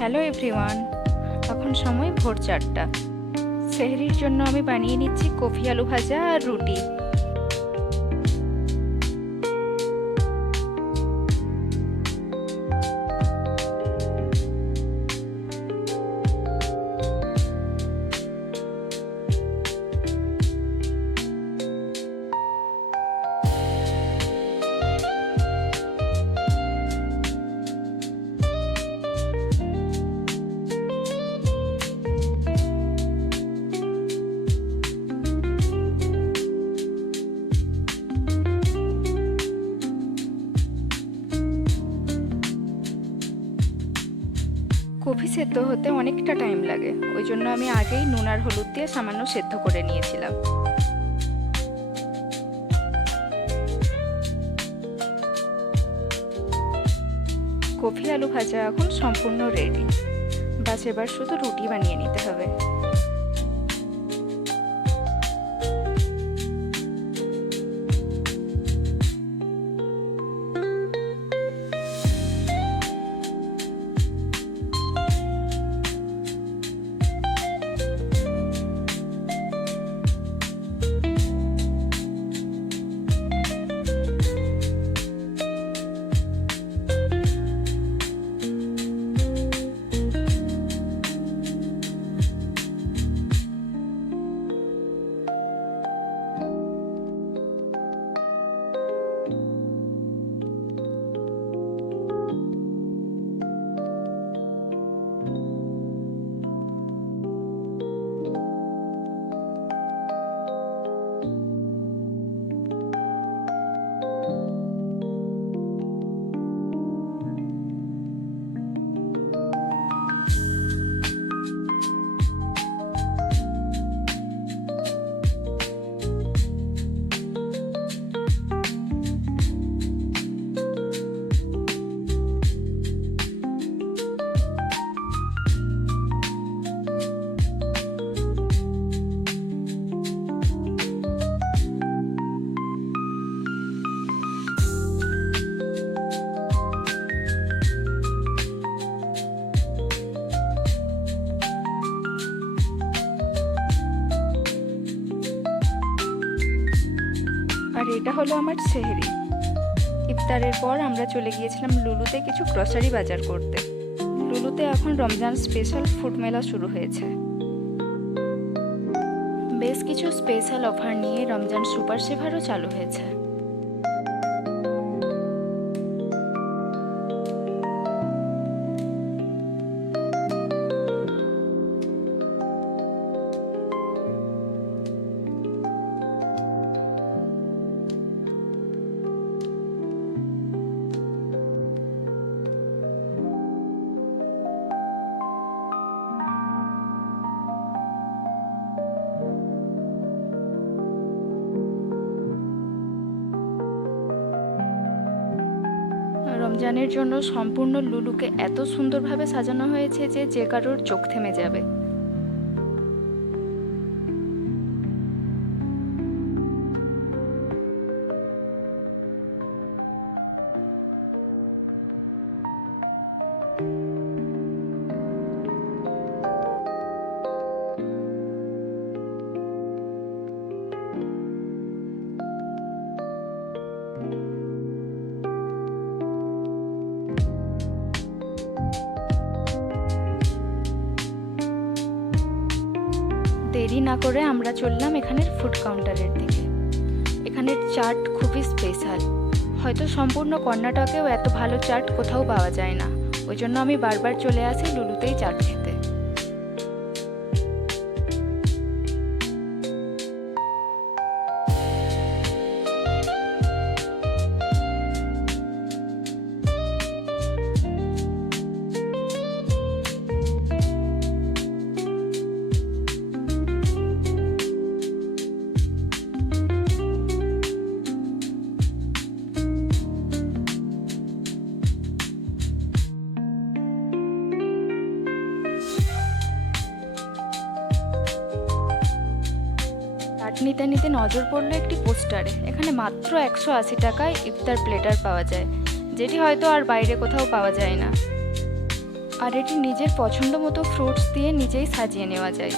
Hello everyone, এখন সময় ভোর চারটা। সেহরির জন্য আমি বানিয়ে নিচ্ছি কফি আলু ভাজা আর রুটি। কফি সেদ্ধ হতে অনেকটা টাইম লাগে। ওই জন্য আমি আগেই নুন আর হলুদ দিয়ে সামান্য সেদ্ধ করে নিয়েছিলাম। কফি আলু ভাজা এখন সম্পূর্ণ রেডি বাস এবার শুধু রুটি বানিয়ে নিতে হবে। এটা হলো আমার সেহরি। ইফতারের পর আমরা চলে গিয়েছিলাম লুলুতে কিছু গ্রসারি বাজার করতে। লুলুতে এখন রমজান স্পেশাল ফুড মেলা শুরু হয়েছে। বেশ কিছু স্পেশাল অফার নিয়ে রমজান সুপার সেভারও চালু হয়েছে। রমজানের জন্য সম্পূর্ণ লুলুকে এত সুন্দরভাবে সাজানো হয়েছে যে যে কারোর চোখ থেমে যাবে। দেরি না করে আমরা চললাম এখানের ফুড কাউন্টারের দিকে। এখানের চাট খুবই স্পেশাল হয়তো সম্পূর্ণ কর্ণাটকেও এত ভালো চাট কোথাও পাওয়া যায় না। ওই জন্য আমি বারবার চলে আসি লুলুতেই চাট খেতে। চাট নিতে নিতে নজর পড়ল একটি পোস্টারে। এখানে মাত্র একশো আশি টাকায় ইফতার প্লেটার পাওয়া যায়, যেটি হয়তো আর বাইরে কোথাও পাওয়া যায় না। আর এটি নিজের পছন্দ মতো ফ্রুটস দিয়ে নিজেই সাজিয়ে নেওয়া যায়।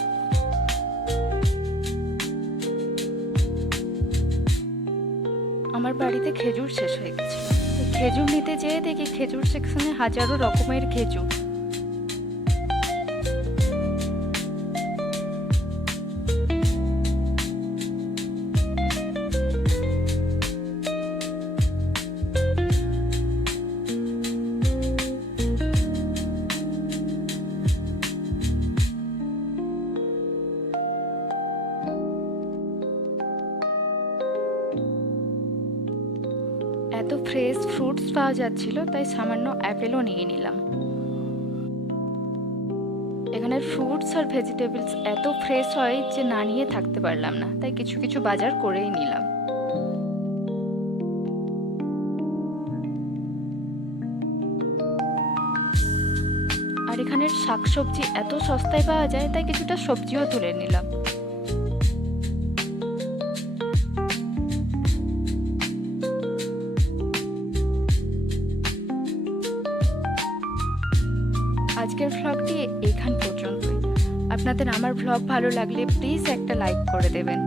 আমার বাড়িতে খেজুর শেষ হয়ে গেছে খেজুর নিতে যেয়ে দেখি খেজুর সেকশনে হাজারো রকমের খেজুর। এত ফ্রেশ ফ্রুটস পাওয়া যাচ্ছিল, তাই সামান্য অ্যাপেলও নিয়ে নিলাম। এখানের ফ্রুটস আর ভেজিটেবলস এত ফ্রেশ হয় যে না নিয়ে থাকতে পারলাম না, তাই কিছু কিছু বাজার করেই নিলাম। আর এখানের শাকসবজি এত সস্তায় পাওয়া যায়, তাই কিছুটা সবজিও তুলে নিলাম। আজকের ভ্লগটি এখান পর্যন্তই। আপনাদের আমার ভ্লগ ভালো লাগলে প্লিজ একটা লাইক করে দেবেন।